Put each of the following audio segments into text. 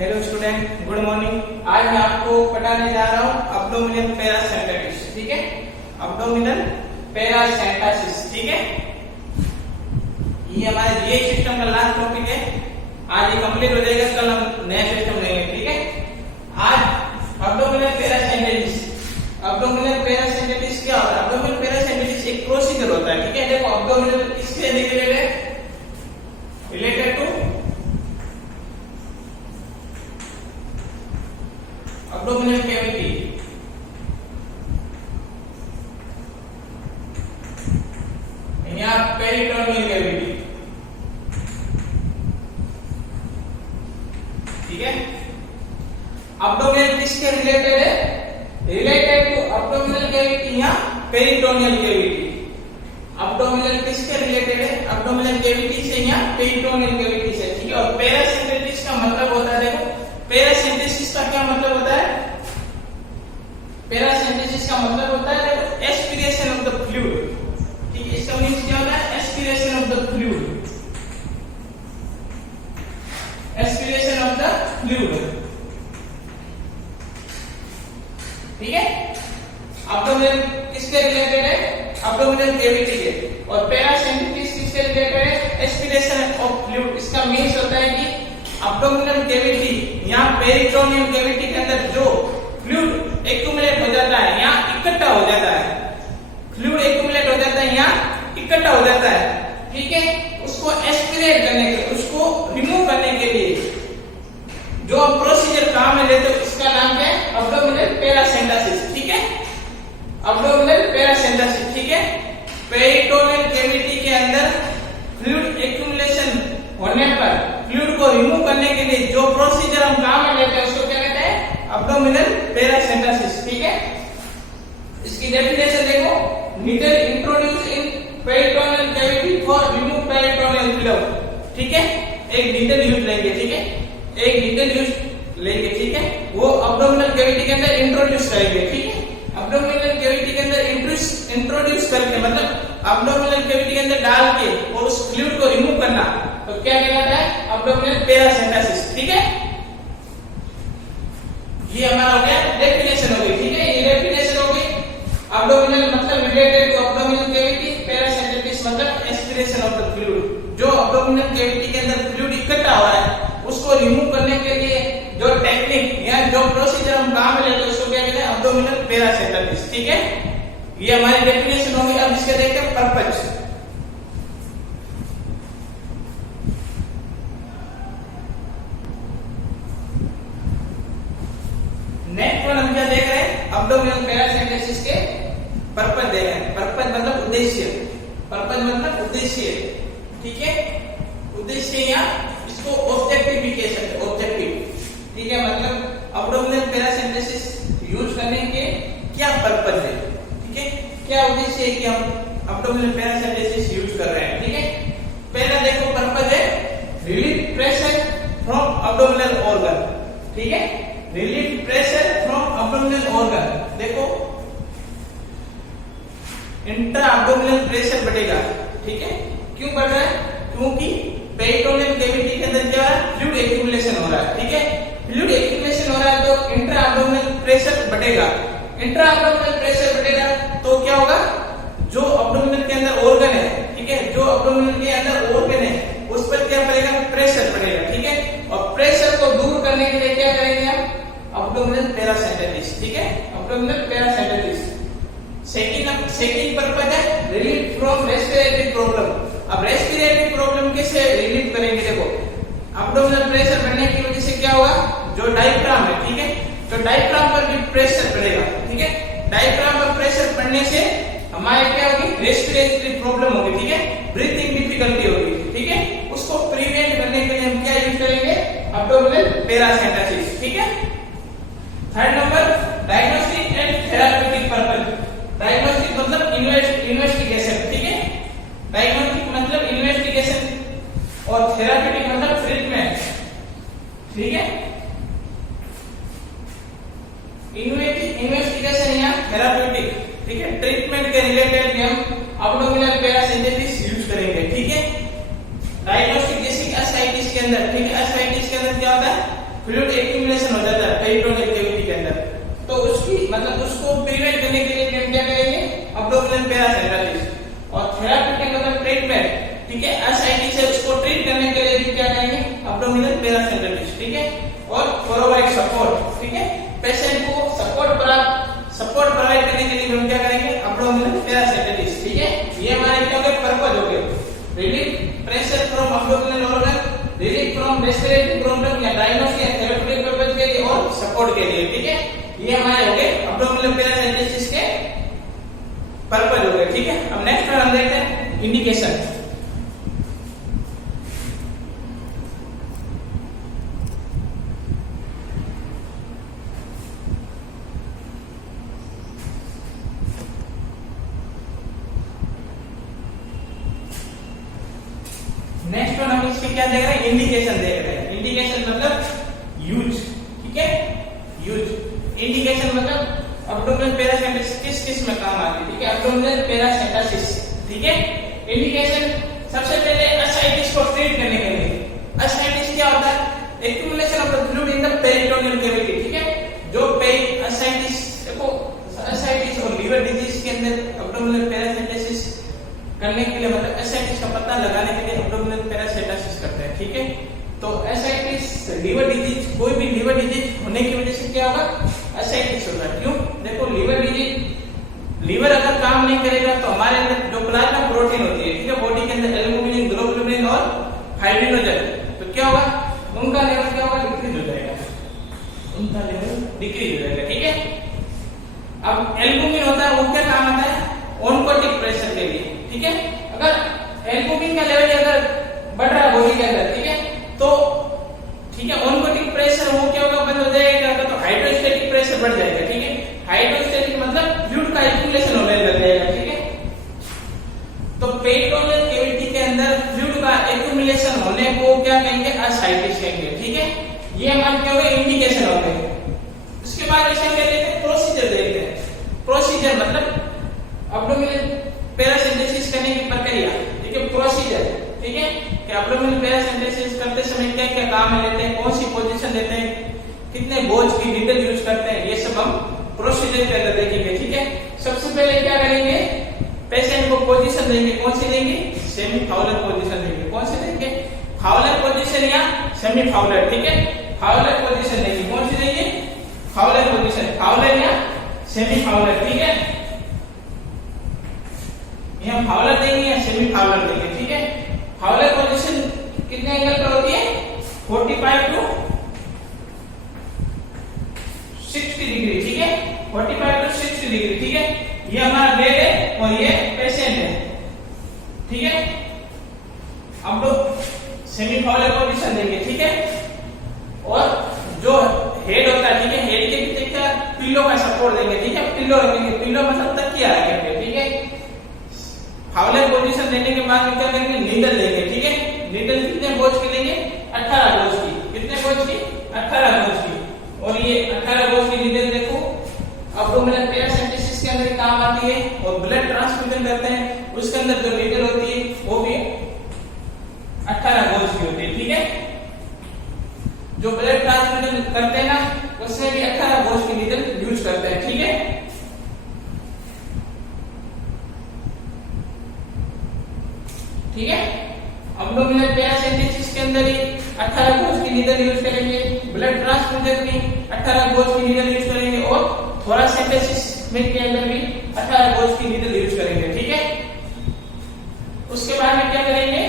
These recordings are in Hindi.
Hello student, good morning. आज मैं आपको पढ़ाने जा रहा हूँ अब्डोमिनल पैरासिम्पेटिस। ठीक है, अब्डोमिनल पैरासिम्पेटिस। ठीक है, ये हमारे जीए सिस्टम का लास्ट टॉपिक है। आज ये कंप्लीट हो जाएगा, कल हम नया सिस्टम लेंगे। ठीक है, आज अब्डोमिनल पैरासिम्पेटिस। अब्डोमिनल पैरासिम्पेटिस क्या होता है? अब्डोमिनल पैरासिम्पेटिस एक प्रोसीजर होता है। ठीक है, देखो अब्डोमिनल किससे रिलेटेड है? Related to abdominal cavity। या पेरिटोनियल कैविटी। ठीक है, अब्डोमिनल किसके रिलेटेड है? रिलेटेड टू अब्डोमिनल कैविटी या पेरिटोनियल कैविटी। अब्डोमिनल किसके रिलेटेड है? अब्डोमिनल कैविटी से या पेरिटोनियल कैविटी से। ठीक है, और पैरासिम्पेटिस का मतलब होता है, देखो पैरासिम्पेटिस का क्या मतलब होता है? पैरासिम्पेटिस का मतलब होता है एस्पिरेशन ऑफ द फ्लूइड। ठीक है, इसका मींस क्या होता है? Aspiration of the fluid. Aspiration of the fluid. ठीक है, अब्डोमिनल किसके रिलेटेड है? अब्डोमिनल कैविटी के। और पैरासिम्पेटिस किसके रिलेटेड है? Aspiration of fluid. इसका मींस होता है कि अब्डोमिनल कैविटी या पेरिटोनियल कैविटी के अंदर जो फ्लूइड एक्यूमुलेट हो जाता है या इकट्ठा हो जाता है, फ्लूइड एक्यूमुलेट हो जाता है या इकट्ठा हो जाता है, ठीक है, उसको एस्पिरेट करने के, उसको रिमूव करने के लिए जो प्रोसीजर काम में लेते हैं उसका नाम क्या है? अब्डोमिनल पैरासिम्पेटिस। ठीक है, अब्डोमिनल पैरासिम्पेटिस। ठीक है, पेरिटोनियल कैविटी के अंदर फ्लूइड एक्यूमुलेशन होने पर फ्लूइड को रिमूव करने के लिए जो प्रोसीजर हम काम में लेते हैं उसको क्या कहते हैं? अब्डोमिनल पैरासिम्पेटिस। ठीक है, इसकी डेफिनेशन देखो, needle introduce in peritoneal cavity for remove peritoneal fluid. ठीक है, एक नीडल यूज लेंगे। ठीक है, एक नीडल यूज लेंगे। ठीक है, वो अब्डोमिनल कैविटी के अंदर इंट्रोड्यूस करेंगे। ठीक है, अब्डोमिनल कैविटी के अंदर इंट्रोड्यूस करके मतलब अब्डोमिनल कैविटी के अंदर डाल के और उस फ्लूइड को रिमूव करना, तो क्या कहलाता है? अब्डोमिनल पैरासिम्पेटिस। ठीक है, ये हमारा हो गया डेफिनेशन हो गई। ठीक है, ये डेफिनेशन हो गई। अब्डोमिनल मतलब रिलेटेड टू अब्डोमिनल कैविटी, पैरासिम्पेटिस मतलब एस्पिरेशन ऑफ द फ्लूइड। जो अब्डोमिनल कैविटी के अंदर फ्लूइड इकट्ठा हो रहा है उसको रिमूव करने के लिए जो टेक्निक या जो प्रोसीजर हम काम में लेते हैं उसको क्या कहते हैं? अब्डोमिनल पैरासिम्पेटिस। ठीक है, ये हमारी डेफिनेशन होगी। अब इसके देखते हैं पर्पज। नेक्स्ट वन हम क्या देख रहे हैं? अब्डोमिनल पैरासिम्पेटिस के पर्पज देख रहे हैं। पर्पज मतलब उद्देश्य। पर्पज मतलब उद्देश्य। ठीक है, उद्देश्य या इसको ऑब्जेक्टिफिकेशन, ऑब्जेक्टिव। ठीक है, मतलब अब्डोमिनल पैरासिम्पेटिस यूज करने के क्या पर्पज है? ठीक है, क्या उद्देश्य है कि हम अब्डोमिनल पैरासिम्पेटिस यूज कर रहे हैं? ठीक है, पहला देखो पर्पज है relief pressure from abdominal organ. ठीक है, relief pressure from abdominal organ. देखो इंट्रा अब्डोमिनल प्रेशर बढ़ेगा। ठीक है, क्यों बढ़ रहा है? क्योंकि पेरिटोनियल कैविटी के अंदर क्या है? फ्लूइड एक्यूमुलेशन हो रहा है। ठीक है, फ्लूइड एक्यूमुलेशन हो रहा है तो इंट्रा अब्डोमिनल प्रेशर बढ़ेगा। इंट्रा अब्डोमिनल प्रेशर बढ़ेगा तो क्या होगा? जो अब्डोमिनल के अंदर ऑर्गन है, ठीक है, जो अब्डोमिनल के अंदर ऑर्गन है उस पर क्या पड़ेगा? प्रेशर पड़ेगा। ठीक है, और प्रेशर को दूर करने के लिए क्या करेंगे हम? अब्डोमिनल पैरासिम्पेटिस। ठीक है, अब्डोमिनल पैरासिम्पेटिस। सेकंड पर्पज है रिलीफ फ्रॉम रेस्पिरेटरी प्रॉब्लम। अब रेस्पिरेटरी प्रॉब्लम कैसे रिलीव करेंगे? देखो अब्डोमिनल प्रेशर बढ़ने की वजह से क्या होगा? जो डायफ्राम है, ठीक है, तो डायफ्राम पर भी प्रेशर पड़ेगा। ठीक है, डायफ्राम पर प्रेशर पड़ने से हमारे क्या होगी? रेस्पिरेटरी प्रॉब्लम होगी। ठीक है, ब्रीथिंग डिफिकल्टी होगी। ठीक है, उसको प्रिवेंट करने के लिए हम क्या यूज करेंगे? अब्डोमिनल पैरासिम्पेटिस। ठीक है, third number diagnostic and therapeutic purpose. Diagnostic मतलब इन्वेस्टिगेशन। ठीक है, डायग्नोस्टिक मतलब इन्वेस्टिगेशन और थेराप्यूटिक मतलब ट्रीटमेंट। ठीक है, इन्वेस्टिगेशन या थेराप्यूटिक, ठीक है, ट्रीटमेंट के रिलेटेड भी हम अब्डोमिनल पैरासिम्पेटिस यूज करेंगे। ठीक है, डायग्नोस्टिक जैसे कि एसाइटिस के अंदर, ठीक है, एसाइटिस के अंदर क्या होता है? फ्लूइड एक्यूमुलेशन हो जाता है पेरिटोनियल कैविटी के अंदर, तो उसकी मतलब उसको प्रिवेंट करने के लिए हम क्या करेंगे, अब्डोमिनल पैरासेंटेसिस। और थेराप्यूटिक अगर ट्रीटमेंट, ठीक है, एसआईटी से उसको ट्रीट करने के लिए भी क्या करेंगे, अब्डोमिनल पैरासेंटेसिस, ठीक है। और प्रोवाइड सपोर्ट, ठीक है, पेशेंट को सपोर्ट प्रोवाइड करने के लिए हम क्या करेंगे, अब्डोमिनल पैरासेंटेसिस, ठीक है। ये हमारे क्या होंगे, पर्पज हो गए, relief pressure from abdominal organ, relief from respiratory problem या डायग्नोसिस या थेरेप्यूटिक पर्पज के लिए और सपोर्ट के लिए, ठीक है। ये हमारे हो गए अब्डोमिनल पैरासेंटेसिस के पर्पज हो गए, ठीक है। अब नेक्स्ट हम देखते हैं इंडिकेशन। नेक्स्ट वन हम इसके क्या देख रहे हैं, इंडिकेशन देख रहे हैं। इंडिकेशन मतलब यूज, ठीक है, यूज। इंडिकेशन मतलब अब्डोमिनल पैरासेंटेसिस किस किस में काम आती है, ठीक है, अब्डोमिनल पैरासेंटेसिस, ठीक है। इंडिकेशन सबसे पहले एसाइटिस को ट्रीट करने के लिए। एसाइटिस क्या होता है, accumulation of the fluid in the peritoneal cavity, ठीक है। जो एसाइटिस देखो, एसाइटिस और लीवर डिजीज के अंदर अब्डोमिनल पैरासेंटेसिस करने के लिए मतलब एसाइटिस का पता लगाने के लिए अब्डोमिनल पैरासेंटेसिस करते हैं, ठीक है। तो एसाइटिस लीवर डिजीज, कोई भी लीवर डिजीज होने की वजह से क्या होगा, एसाइटिस होगा। क्यों, देखो लीवर डिजीज, लीवर अगर काम नहीं करेगा तो हमारे अंदर जो प्लाज्मा प्रोटीन होती है, ठीक है, बॉडी के अंदर एल्बुमिन, ग्लोबुलिन और फाइब्रिनोजन, तो क्या होगा, उनका लेवल क्या होगा, डिक्रीज हो जाएगा, उनका लेवल डिक्रीज हो जाएगा, ठीक है। अब एल्बुमिन होता है, वो क्या काम आता है, ऑन्कोटिक प्रेशर के लिए, ठीक है। अगर एल्बुमिन का लेवल अगर बढ़ रहा है बॉडी के अंदर, ठीक है, तो ठीक है, ऑन्कोटिक प्रेशर वो क्या होगा, बंद हो जाएगा, तो हाइड्रोस्टेटिक प्रेशर बढ़ जाएगा, ठीक है। हाइड्रोस्टेटिक मतलब फ्लूइड का एक्यूमुलेशन होने लग जाएगा, ठीक है। तो पेरिटोनियल कैविटी के अंदर फ्लूइड का एक्यूमुलेशन होने को क्या कहेंगे, एसाइटिस कहेंगे, ठीक है। ये हमारे क्या होगा, इंडिकेशन हो गए। उसके बाद ऐसा क्या देखते हैं, प्रोसीजर देखते हैं। प्रोसीजर मतलब अब्डोमिनल पैरासेंटेसिस करने की प्रक्रिया, ठीक है, प्रोसीजर, ठीक है, कि अब्डोमिनल पैरासेंटेसिस करते समय क्या क्या काम में लेते हैं, कौन सी पोजीशन देते हैं, कितने बोझ की नीडल यूज करते हैं, ये सब हम प्रोसीजर के अंदर देखेंगे, ठीक है। सबसे पहले क्या करेंगे, पेशेंट को पोजीशन देंगे, कौन सी देंगे, सेमी फाउलर पोजीशन देंगे, कौन सी देंगे, फाउलर पोजीशन या सेमी फाउलर, ठीक है। फाउलर पोजीशन देंगे, कौन सी देंगे, फाउलर पोजीशन, फाउलर या सेमी फाउलर, ठीक है। हम फाउलर देंगे या सेमी फाउलर देंगे, ठीक है। फाउलर पोजीशन कितने एंगल पर होती है, 45 टू 60 डिग्री, ठीक है, 45 टू 60 डिग्री, ठीक है। ये हमारा बेड है और ये पेशेंट है, ठीक है। अब लोग सेमी फाउलर पोजीशन देंगे, ठीक है। और जो हेड होता है, ठीक है, हेड के पीछे क्या पिलो का सपोर्ट देंगे, ठीक है, पिलो रखेंगे, पिलो मतलब तकिया रखेंगे, ठीक है। फाउलर पोजीशन देने के बाद क्या करेंगे, नीडल लेंगे, ठीक है। नीडल कितने बोझ की लेंगे, 18 बोझ की, कितने बोझ की, 18 बोझ की। और ये 18 बोझ की नीडल देखो अब्डोमिनल पैरासेंटेसिस के अंदर काम आती है, और ब्लड ट्रांसफ्यूजन करते हैं, उसके अंदर जो नीडल होती है वो भी 18 बोझ की होती है, ठीक है। जो ब्लड ट्रांसफ्यूजन करते हैं ना, उसमें भी 18 बोझ की नीडल यूज करते हैं, ठीक है। ठीक है, अब्डोमिनल पैरासेंटेसिस के अंदर ही 18 बोझ की नीडल यूज करेंगे, ब्लड ट्रांसफ्यूजन में 18 बोझ की नीडल यूज करेंगे, और थोरासेंटेसिस में के अंदर भी 18 बोझ की नीडल यूज करेंगे, ठीक है। उसके बाद में क्या करेंगे,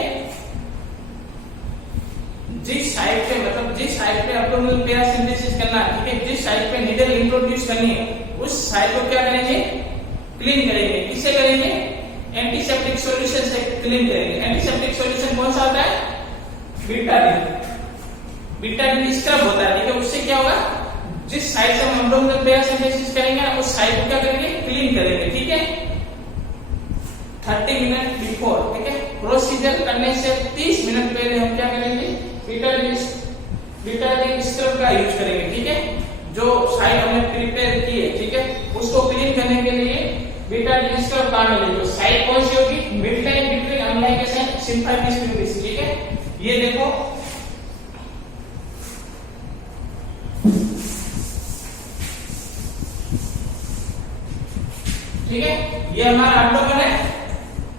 जिस साइड पे मतलब जिस साइड पे अब्डोमिनल पैरासेंटेसिस करना है, ठीक है, जिस साइड पे नीडल इंट्रोड्यूस करनी है, उस साइड को क्या करेंगे, क्लीन करेंगे। किससे करेंगे, एंटीसेप्टिक सॉल्यूशन से क्लीन करेंगे। एंटीसेप्टिक सॉल्यूशन कौन सा होता है, बीटाडीन। बीटाडीन स्क्रब होता है, ठीक है। उससे क्या होगा, जिस साइड से हम अब्डोमिनल पैरासेंटेसिस करेंगे उस साइड को क्या करेंगे, क्लीन करेंगे, ठीक है। 30 मिनट बिफोर, ठीक है, प्रोसीजर करने से 30 मिनट पहले हम क्या करेंगे, बीटाडीन स्क्रब का यूज करेंगे, ठीक है। जो साइड हमने प्रिपेयर की है, ठीक है, उसको क्लीन करने के लिए बीटाडीन स्क्रब काम में लेंगे। साइड कौन सी होगी, midline between umbilicus and symphysis pubis, ठीक है। ये देखो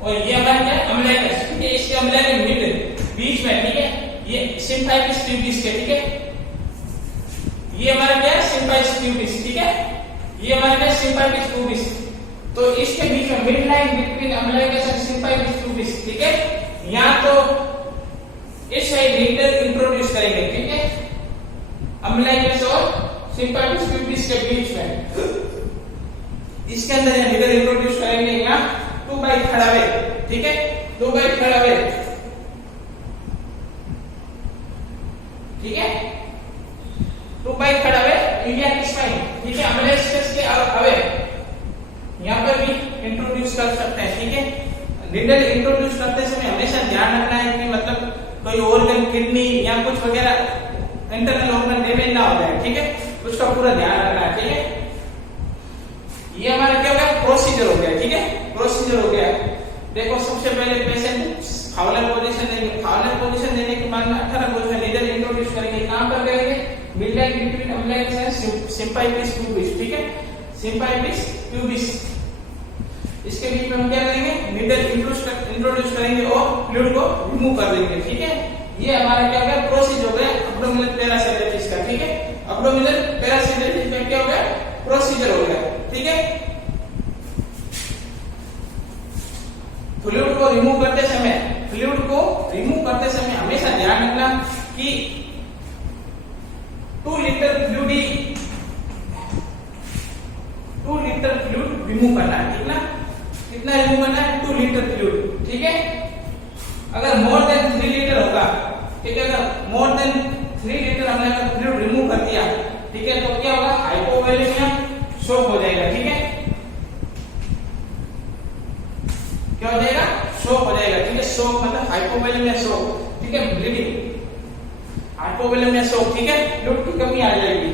और ये हमारा क्या अम्लाइकस, ठीक है, इसके अम्लाई के मिड बीच में, ठीक है, ये सिम्फाइसिस प्यूबिस के, ठीक है, ये हमारा क्या है सिम्फाइसिस प्यूबिस, ठीक है, ये हमारा क्या सिम्फाइसिस प्यूबिस, तो इसके बीच में mid line between umbilicus and symphysis pubis, ठीक है, यहाँ तो इस साइड नीडल इंट्रोड्यूस करेंगे, ठीक है, अम्लाइकस और सिम्फाइसिस प्यूबिस के बीच में, इसके अंदर ये नीडल इंट्रोड्यूस करेंगे यहाँ 2 बाई खड़ा हुए, ठीक है, 2 बाई खड़ा हुए, ठीक है, 2 बाई खड़ा हुए इंडियन स्पाइन, ठीक है, अम्लाइकस के अवे यहाँ पर भी इंट्रोड्यूस कर सकते हैं, ठीक है, नीडल इंट्रोड्यूस करते समय हमेशा ध्यान रखना है कि मतलब कोई ऑर्गन किडनी या कुछ वगैरह इंटरनल ऑर्गन डैमेज ना हो जाए, ठीक है, उसका पूरा ध्यान रखना है, ठीक है, ये हमारा क्या हो गया प्रोसीजर हो गया, ठीक है, प्रोसीजर हो गया। देखो सबसे पहले पेशेंट फाउलर पोजीशन देंगे, फाउलर पोजीशन देने के बाद में 18 पोजीशन नीडल इंट्रोड्यूस करेंगे, कहां पर करेंगे mid line between umbilicus and symphysis pubis, ठीक है, सिम्फाइसिस प्यूबिस, इसके बीच में हम क्या करेंगे नीडल इंट्रोड्यूस करेंगे और फ्लूइड को रिमूव कर देंगे, ठीक है, ये हमारा क्या हो गया प्रोसीजर हो गया अब्डोमिनल पैरासिम्पैथेटिस का, ठीक है, अब्डोमिनल पैरासिम्पैथेटिस में क्या हो गया प्रोसीजर हो गया, ठीक है। फ्लूइड को रिमूव करते समय हमेशा ध्यान रखना कि 2 लीटर फ्लूइड रिमूव करना है, ठीक ना, कितना रिमूव करना है 2 लीटर फ्लूइड, ठीक है, अगर मोर देन 3 लीटर होगा, ठीक है, अगर मोर देन 3 लीटर हमने अगर फ्लूइड रिमूव कर दिया, ठीक है, तो क्या होगा हाइपोवोलेमिया शॉक हो जाएगा, ठीक है, क्या हो जाएगा शॉक हो जाएगा, ठीक है, शॉक मतलब हाइपोवोलेमिया शॉक, ठीक है, ब्लीडिंग, हाइपोवोलेमिया शॉक, ठीक है, फ्लूइड की कमी आ जाएगी,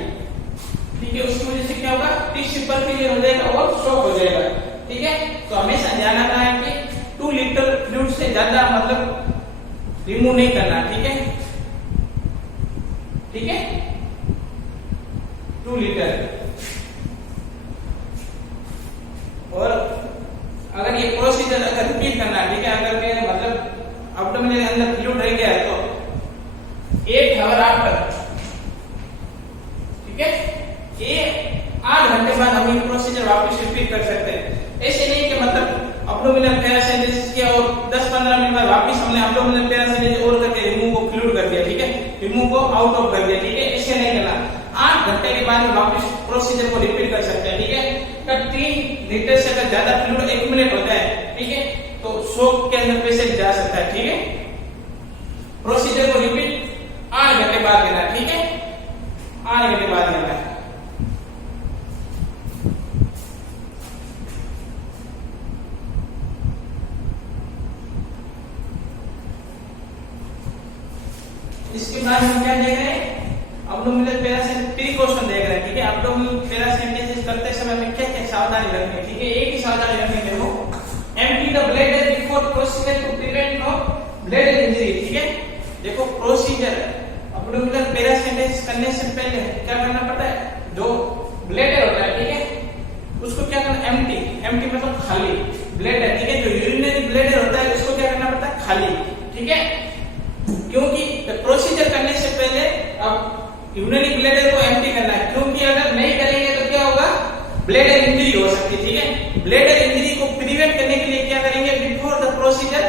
ठीक है, उसकी वजह से क्या होगा टिश्यू परफ्यूजन हो जाएगा और शॉक हो जाएगा, ठीक है, तो हमेशा ध्यान रखना है कि 2 लीटर फ्लूइड से ज्यादा मतलब रिमूव नहीं करना, ठीक है, ठीक है, 2 लीटर, और अगर ये प्रोसीजर अगर रिपीट करना है, ठीक है, अगर के मतलब एब्डोमेन के अंदर फ्लूइड रह गया है तो 8 आवर आफ्टर, ठीक है, ये 8 घंटे बाद हम ये प्रोसीजर वापस रिपीट कर सकते हैं, ऐसे नहीं कि मतलब एब्डोमिनल पैरासिम्पैथेटिस किया और 10-15 मिनट बाद वापस हमने एब्डोमिनल पैरासिम्पैथेटिस और करके रिमूव को फ्लूइड कर दिया, ठीक है, रिमूव को आउट ऑफ कर दिया, ठीक है, ऐसे नहीं करना, 8 घंटे के बाद वापस प्रोसीजर को रिपीट कर सकते हैं, ठीक है, तब 3 लीटर से अगर ज्यादा फ्लूइड एक्यूमुलेट होता है, ठीक है, तो शॉक के अंदर पेशेंट जा सकता है, ठीक है, प्रोसीजर को रिपीट 8 घंटे बाद देना है, ठीक है, 8 घंटे बाद देना है। इसके बाद हम क्या देख रहे हैं एब्डोमिनल पैरासिम्पैथेटिस प्रिकॉशन देख रहे हैं, ठीक है, एब्डोमिनल पैरासिम्पैथेटिस करते समय में क्या क्या सावधानी रखनी है, ठीक है, एक ही सावधानी रखनी है, देखो empty the bladder before procedure to prevent no bladder injury, ठीक है, देखो प्रोसीजर एब्डोमिनल पैरासिम्पैथेटिस करने से पहले क्या करना पड़ता है, जो ब्लैडर होता है, ठीक है, उसको क्या करना एम्प्टी मतलब खाली ब्लैडर, ठीक है, जो यूरिनरी ब्लैडर होता है उसको क्या करना पड़ता है खाली, ठीक है, क्योंकि प्रोसीजर करने से पहले अब यूरिनरी ब्लैडर को एम्प्टी करना है, क्योंकि अगर नहीं करेंगे तो क्या होगा ब्लैडर इंजरी हो सकती है, ठीक है, ब्लैडर इंजरी को प्रिवेंट करने के लिए क्या करेंगे before the procedure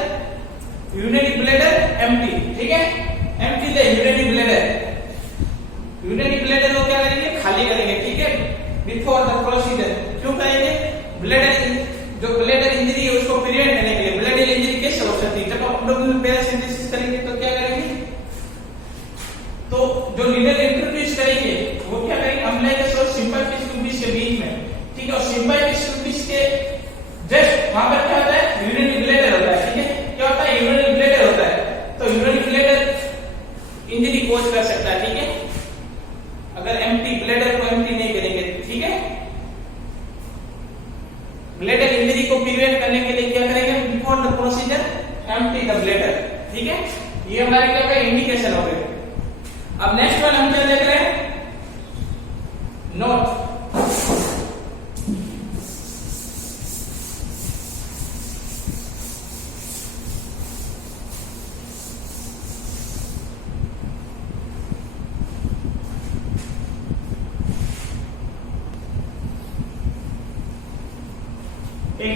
urinary bladder empty, ठीक है, एम्प्टी द यूरिनरी ब्लैडर को क्या करेंगे खाली करेंगे, ठीक है, बिफोर द प्रोसीजर, क्यों करेंगे जो ब्लैडर इंजरी है उसको प्रिवेंट करने के लिए, ब्लैडर इंजरी कैसे हो सकती है, जब एब्डोमिनल पैरासिम्पैथेटिस करेंगे तो क्या करेंगे, तो जो नीडल इंट्रोड्यूस करेंगे वो क्या करेंगे अम्लाइकस और सिम्फाइसिस प्यूबिस के बीच में, ठीक है, और सिम्फाइसिस प्यूबिस के जस्ट वहां पर क्या होता है यूरिनरी ब्लैडर होता है, ठीक है, क्या होता है यूरिनरी ब्लैडर होता है, तो यूरिनरी ब्लैडर इंजरी कॉज कर सकता है, ठीक है, अगर एम्प्टी ब्लैडर को एम्प्टी नहीं करेंगे, ठीक है, ब्लैडर इंजरी को प्रिवेंट करने के लिए क्या करेंगे before the procedure empty the bladder, ठीक है, ये हमारे क्या होगा इंडिकेशन हो गए। अब नेक्स्ट वन हम क्या देख रहे हैं नोट,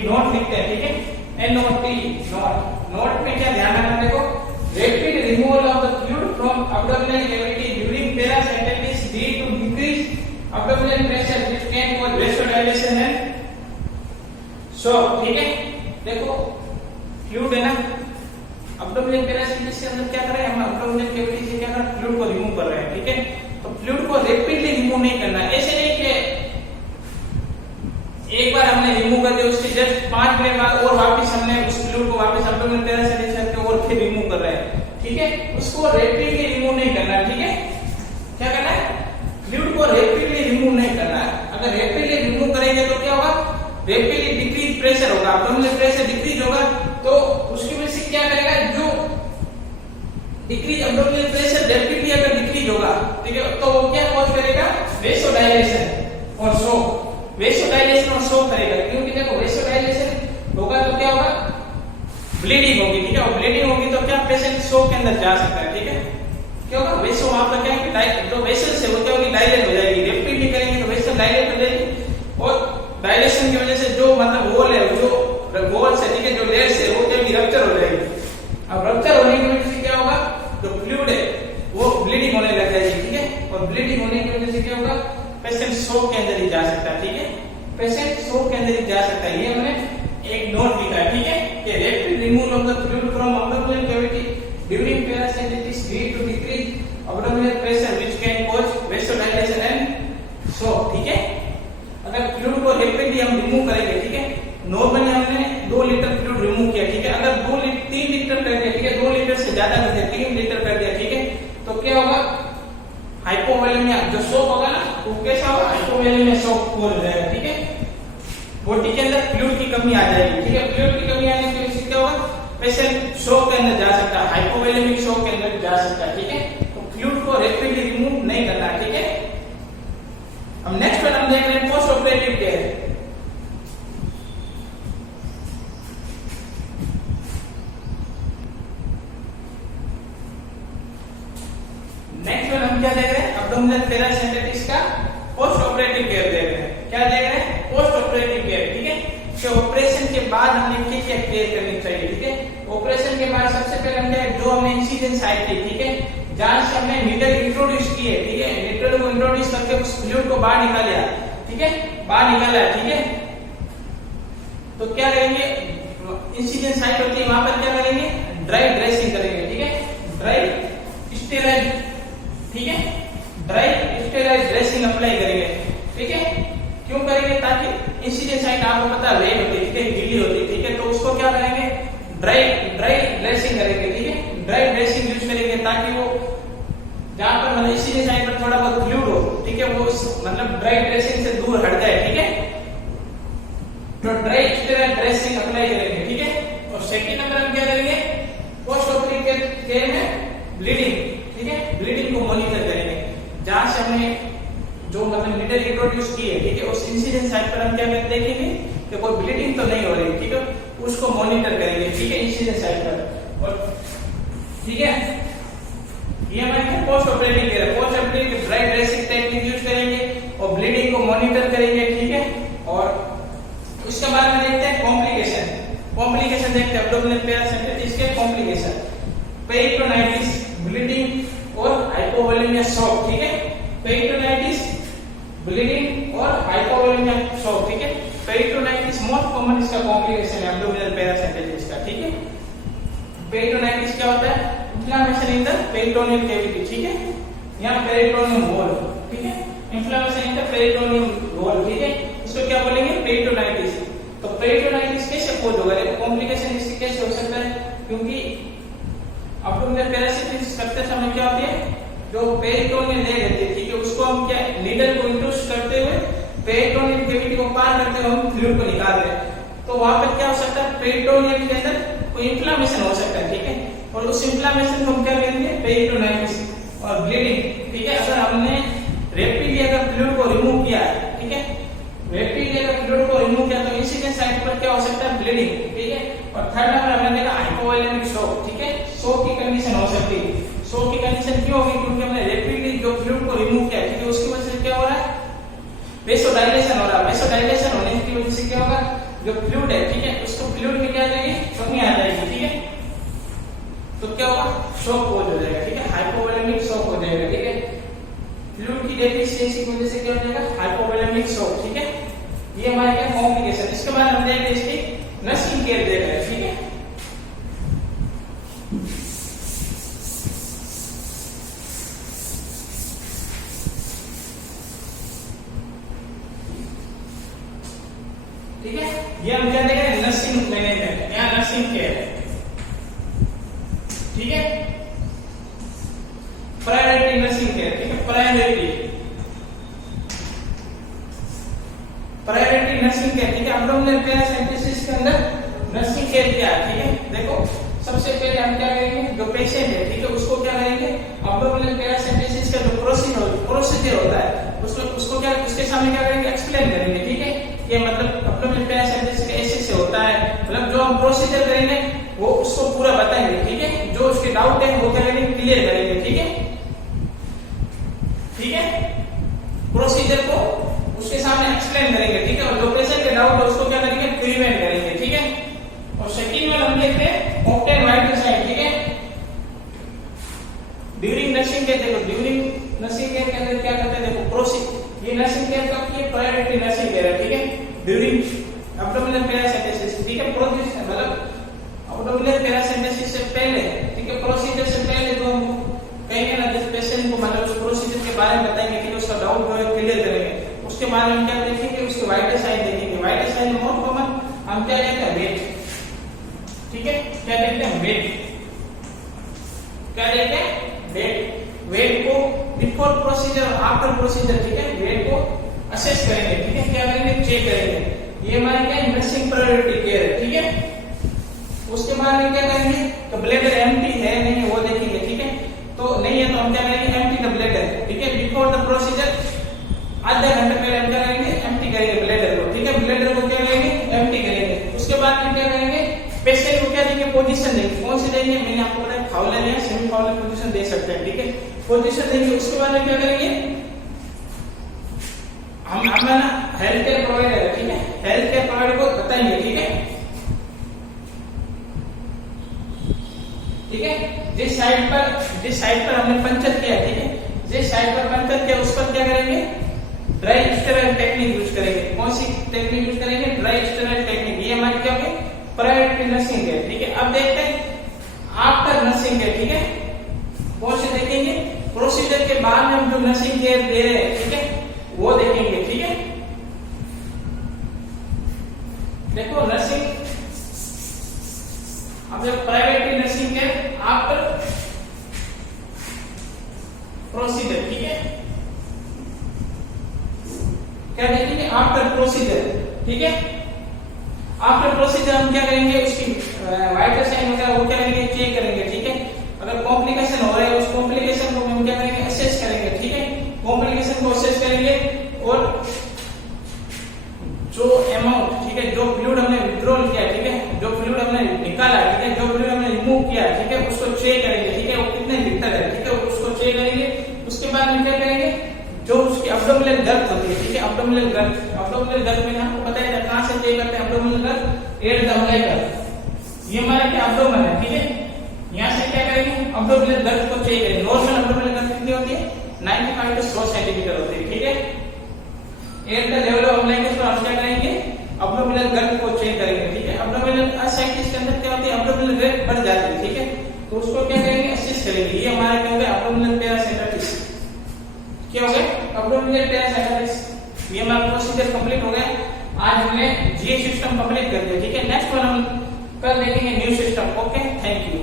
एक नोट लिखते हैं, ठीक है, NOT नोट। नोट में क्या ध्यान रखना, देखो rapid removal of the fluid from abdominal cavity during parasympathetic lead to decrease abdominal pressure which can cause vasodilation and shock, ठीक है। देखो फ्लूइड है ना, abdominal parasympathetic से अंदर क्या कर रहे हैं हम, abdominal cavity से क्या कर रहे हैं, फ्लूइड को रिमूव कर रहे हैं, ठीक है। तो फ्लूइड को रैपिडली रिमूव नहीं करना, ऐसे नहीं कि एक बार हमने रिमूव कर दिया उसके जस्ट 5 मिनट बाद और वापस हमने उस फ्लूइड को वापस abdominal parasympathetic से और फिर रिमूव कर रहे हैं, ठीक है। उसको रैपिडली रिमूव नहीं करना, ठीक है। क्या करना है, फ्लूइड को रैपिडली रिमूव नहीं करना है। अगर रैपिडली रिमूव करेंगे तो क्या होगा, रैपिडली डिक्रीज प्रेशर होगा, abdominal प्रेशर डिक्रीज होगा, तो उसकी वजह से क्या करेगा, जो डिक्रीज abdominal प्रेशर रैपिडली अगर डिक्रीज होगा, ठीक है, तो वो क्या कॉज करेगा, वेसोडाइलेशन और शॉक। वेसोडाइलेशन और शॉक करेगा, क्योंकि देखो वेसोडाइलेशन होगा तो क्या होगा, ब्लीडिंग होगी, ठीक है। और ब्लीडिंग होगी तो क्या पेशेंट शॉक के अंदर जा सकता है, ठीक है। क्या होगा, वेसो वहां पर क्या है, जो वेसल से वो क्या होगी, डायलेट हो जाएगी। रैपिडली करेंगे तो वेसल डायलेट हो जाएगी और डायलेशन की वजह से जो मतलब वॉल है, जो वॉल से, ठीक है, जो लेयर से वो क्या रप्चर हो जाएगी। अब रप्चर होने की वजह से क्या होगा, जो फ्लूइड है वो ब्लीडिंग होने लग जाएगी, ठीक है। और ब्लीडिंग होने की वजह से क्या होगा, पेशेंट शॉक के अंदर ही जा सकता है, ठीक है। पेशेंट शॉक के अंदर ही जा सकता है। ये हमने एक नोट लिखा है, ठीक है, कि rapid removal of the fluid from abdominal cavity during parasympathetic lead to decrease abdominal pressure which can cause vasodilation and shock, ठीक है। अगर फ्लूइड को रैपिडली हम रिमूव करेंगे, ठीक है, नॉर्मली हमने 2 लीटर फ्लूइड रिमूव किया, ठीक है। अगर 3 लीटर कर दिया, ठीक है, 2 लीटर से ज्यादा कर दिया, 3 लीटर कर दिया, ठीक है, तो क्या होगा, हाइपोवोलेमिया जो शॉक होगा ना, वो कैसा होगा, हाइपोवोलेमिया शॉक हो जाएगा, ठीक है। बॉडी के अंदर फ्लूइड की कमी आ जाएगी, ठीक है। फ्लूइड की कमी आने की वजह से क्या होगा, पेशेंट शॉक के अंदर जा सकता है, हाइपोवोलेमिक शॉक के अंदर जा सकता है, ठीक है। तो फ्लूइड को रैपिडली रिमूव नहीं करना, ठीक है। अब नेक्स्ट वन हम देख रहे हैं post operative care. Next one हम क्या देख रहे हैं, abdominal parasympathetic का पोस्ट ऑपरेटिव केयर देख रहे हैं। क्या देख रहे हैं, पोस्ट ऑपरेटिव केयर, ठीक है। कि ऑपरेशन के बाद हमें क्या क्या केयर करनी चाहिए, ठीक है। ऑपरेशन के बाद सबसे पहले हमने जो हमें इंसिजन साइट थी, ठीक है, जहां से हमने नीडल इंट्रोड्यूस की है, ठीक है, नीडल को इंट्रोड्यूस करके उस फ्लूइड को बाहर निकाला, ठीक है, बाहर निकाला, ठीक है। तो क्या करेंगे, इंसिजन साइट होती है, वहां पर क्या करेंगे, ड्राई ड्रेसिंग करेंगे, ठीक है, ड्राई स्टेराइड, ठीक है, ड्राई स्टेराइड ड्रेसिंग अप्लाई करेंगे, ठीक है। क्यों करेंगे, ताकि इंसिजन साइट आपको पता है वेट होती है, ठीक है, गीली होती है, ठीक है। तो उसको क्या करेंगे, ड्राई ड्रेसिंग करेंगे, ठीक है, ड्राई ड्रेसिंग यूज करेंगे, ताकि वो जहां पर मतलब इंसिजन साइट पर थोड़ा बहुत फ्लूइड हो, ठीक है, वो मतलब ड्राई ड्रेसिंग से दूर हट जाए, ठीक है। तो ड्राई स्टेराइड ड्रेसिंग अप्लाई करेंगे, ठीक है। और सेकंड नंबर हम क्या करेंगे, पोस्ट ऑपरेटिव केयर में ब्लीडिंग, ठीक है, ब्लीडिंग को मॉनिटर करेंगे। जहां से हमने जो मतलब नीडल इंट्रोड्यूस की है, ठीक है, उस इंसिजन साइट पर हम क्या देखेंगे कि कोई ब्लीडिंग तो नहीं हो रही, ठीक है, उसको मॉनिटर करेंगे, ठीक है, इंसिजन साइट पर। और ठीक है, ये हमारे पोस्ट ऑपरेटिव केयर है। Post operative dry dressing technique use करेंगे और ब्लीडिंग को मॉनिटर करेंगे, ठीक है। और उसके बाद में देखते हैं कॉम्प्लिकेशन देखते हैं abdominal parasympathetic के कॉम्प्लिकेशन, पेरिटोनाइटिस, ब्लीडिंग और हाइपोवोलेमिया शॉक, ठीक है। पेरिटोनाइटिस, ब्लीडिंग और हाइपोवोलेमिया शॉक, ठीक है। पेरिटोनाइटिस मोस्ट कॉमन इसका कॉम्प्लिकेशन है abdominal parasympathetic का, ठीक है। पेरिटोनाइटिस क्या होता है, inflammation in the peritoneal cavity, ठीक है, यहाँ पेरिटोनियम वॉल, ठीक है, inflammation in the peritoneum wall, ठीक है, इसको क्या बोलेंगे, पेरिटोनाइटिस। तो पेरिटोनाइटिस कैसे कॉज होगा, कॉम्प्लिकेशन इसकी कैसे हो सकता है, क्योंकि abdominal parasympathetic स्ट्रक्चर हमें क्या होती है, जो पेरिटोनियल लेयर रहती है, ठीक है, उसको हम क्या नीडल को इंट्रोड्यूस करते हुए पेरिटोनियल कैविटी को पार करते हुए हम फ्लूइड को निकाल रहे हैं। तो वहां पर क्या हो सकता है, पेरिटोनियल के अंदर कोई इन्फ्लेमेशन हो सकता है, ठीक है। और उस इन्फ्लेमेशन को हम क्या करेंगे, पेरिटोनाइटिस और ब्लीडिंग, ठीक है। अगर हमने रैपिडली अगर फ्लूइड को रिमूव किया, ठीक है, रैपिडली अगर फ्लूइड को रिमूव किया तो इंसिजन साइट पर क्या हो सकता है, ब्लीडिंग, ठीक है। और थर्ड नंबर हमने देखा हाइपोवोलेमिक शॉक, ठीक है, शॉक की कंडीशन हो सकती है। शॉक की कंडीशन क्यों होगी, क्योंकि हमने रैपिडली जो फ्लूइड को रिमूव किया, ठीक है, उसकी वजह से क्या हो रहा है, वेसोडाइलेशन हो रहा है। वेसोडाइलेशन होने की वजह से क्या होगा, जो फ्लूइड है, ठीक है, उसको फ्लूइड में क्या आ जाएगी, कमी आ जाएगी, ठीक है। तो क्या होगा, शॉक कोज हो जाएगा, ठीक है, हाइपोवोलेमिक शॉक हो जाएगा, ठीक है। फ्लूइड की डेफिशिएंसी की वजह से क्या हो जाएगा, हाइपोवोलेमिक शॉक, ठीक है। ये हमारे क्या कॉम्प्लिकेशन। इसके बाद हम देखेंगे इसकी नर्सिंग केयर देख रहे हैं, ठीक है। ठीक है, ये हम क्या देखेंगे, नर्सिंग मैनेजमेंट या नर्सिंग केयर, ठीक है। प्रायोरिटी नर्सिंग केयर, ठीक है, प्रायोरिटी नर्सिंग केयर, ठीक है। एब्डोमिनल पैरासिम्पथेसिस के अंदर नर्सिंग केयर क्या है, ठीक है। देखो सबसे पहले हम क्या करेंगे, जो पेशेंट है, ठीक है, उसको क्या करेंगे, एब्डोमिनल पैरासिम्पथेसिस का जो प्रोसीजर होता है उसको क्या, उसके सामने क्या करेंगे, एक्सप्लेन करेंगे, ठीक है। ये मतलब एब्डोमिनल पैरासिम्पथेसिस ऐसे से होता है, मतलब जो हम प्रोसीजर करेंगे वो उसको पूरा बताएंगे, ठीक है। जो उसके डाउट है वो क्या करेंगे, क्लियर करेंगे, ठीक है, ठीक है। प्रोसीजर को उसके सामने एक्सप्लेन करेंगे, ठीक है। और जो पेशेंट के डाउट है उसको क्या करेंगे, प्रिवेंट करेंगे, ठीक है। और सेकंड में हम देखते हैं ऑप्टेन वाइटल साइन, ठीक है। ड्यूरिंग नर्सिंग केयर, देखो ड्यूरिंग नर्सिंग केयर के अंदर क्या करते हैं, देखो प्रोसीजर, ये नर्सिंग केयर का ये प्रायोरिटी नर्सिंग केयर है, ठीक है। ड्यूरिंग एब्डोमिनल पैरासिम्पथेसिस, ठीक है, प्रोसीजर मतलब एब्डोमिनल पैरासिम्पथेसिस से पहले, ठीक है, प्रोसीजर से पहले जो हम कहेंगे ना, जिस पेशेंट को मतलब उस प्रोसीजर के बारे में बताएंगे, ठीक है, उसका डाउट जो है क्लियर करेंगे। उसके बाद हम क्या देखेंगे, उसके वाइटल साइन देखेंगे। वाइटल साइन मोस्ट कॉमन हम क्या कहते हैं, वेट, ठीक है, क्या कहते हैं, वेट, क्या कहते हैं, वेट। वेट को बिफोर प्रोसीजर और आफ्टर प्रोसीजर, ठीक है, वेट को असेस करेंगे, ठीक है, क्या करेंगे, चेक करेंगे। ये हमारे क्या नर्सिंग प्रायोरिटी केयर है, ठीक है। उसके बाद में क्या करेंगे, तो ब्लैडर एम्प्टी है नहीं वो देखेंगे, ठीक है। तो नहीं है तो हम क्या करेंगे, एम्प्टी द ब्लैडर, ठीक है। बिफोर द प्रोसीजर आधा घंटे पहले हम क्या करेंगे, एम्प्टी करेंगे ब्लैडर को, ठीक है। ब्लैडर को क्या करेंगे, एम्प्टी करेंगे। उसके बाद में क्या करेंगे, पेशेंट को क्या देंगे, पोजीशन देंगे। कौन सी देंगे, मैंने आपको बताया फाउलर या सेमी फाउलर पोजीशन दे सकते हैं, ठीक है, पोजीशन देंगे। उसके बाद में क्या करेंगे, हम अपना हेल्थ केयर प्रोवाइडर है, ठीक है, हेल्थ केयर प्रोवाइडर को बताएंगे, ठीक है, ठीक है। जिस साइड पर हमने पंचर किया, ठीक है, जिस साइड पर पंचर किया उस पर क्या करेंगे, ड्राई स्टेराइल टेक्निक यूज करेंगे। कौन सी टेक्निक यूज करेंगे, ड्राई स्टेराइल टेक्निक। ये हमारी क्या है, प्रायोरिटी नर्सिंग है, ठीक है। अब देखते हैं आफ्टर नर्सिंग है, ठीक है, कौन से देखेंगे, प्रोसीजर के बाद में हम जो नर्सिंग केयर दे रहे हैं, ठीक है, वो देखेंगे, ठीक है। देखो नर्सिंग, अब जब priority nursing care after procedure, ठीक है, क्या देखेंगे, आफ्टर प्रोसीजर, ठीक है। आफ्टर प्रोसीजर हम क्या करेंगे, उसकी वाइटल साइन वगैरह वो क्या करेंगे, चेक करेंगे, ठीक है। अगर कॉम्प्लिकेशन हो रहा है उस कॉम्प्लिकेशन को हम क्या करेंगे, असेस करेंगे, ठीक है। कॉम्प्लिकेशन को असेस करेंगे और जो अमाउंट, ठीक है, जो फ्लूइड हमने विड्रॉल किया, ठीक है, जो फ्लूइड हमने निकाला, ठीक है, जो फ्लूइड हमने रिमूव किया, ठीक है, उसको चेक करेंगे, ठीक है, वो कितने लीटर है, ठीक है, उसको चेक करेंगे। उसके बाद में क्या करेंगे, जो उसकी एब्डोमिनल गर्थ होती है, ठीक है, एब्डोमिनल गर्थ में आपको पता है कहां से चेक करते हैं, abdominal girth at the girth, ये हमारा क्या एब्डोमेन है, ठीक है। यहां से क्या करेंगे, एब्डोमिनल गर्थ को चेक करेंगे। नॉर्मल एब्डोमिनल गर्थ कितनी होती है, 95 to 100 सेंटीमीटर होती है, ठीक है। एट द लेवल ऑफ अम्लाइकस पर हम क्या करेंगे, एब्डोमिनल गर्थ को चेक करेंगे, ठीक है। एब्डोमिनल असाइटिस के अंदर क्या होती है, एब्डोमिनल गर्थ बढ़ जाती है, ठीक है, तो उसको क्या करेंगे, असिस्ट करेंगे। ये हमारा क्या होगा, एब्डोमिनल पैरासिम्पैथिस, क्या हो गया, एब्डोमिनल पैरासिम्पैथिस। ये हमारा प्रोसीजर कंप्लीट हो गया। आज हमने जीए सिस्टम कंप्लीट कर दिया, ठीक है। नेक्स्ट वन हम कल देखेंगे new system. Okay, thank you.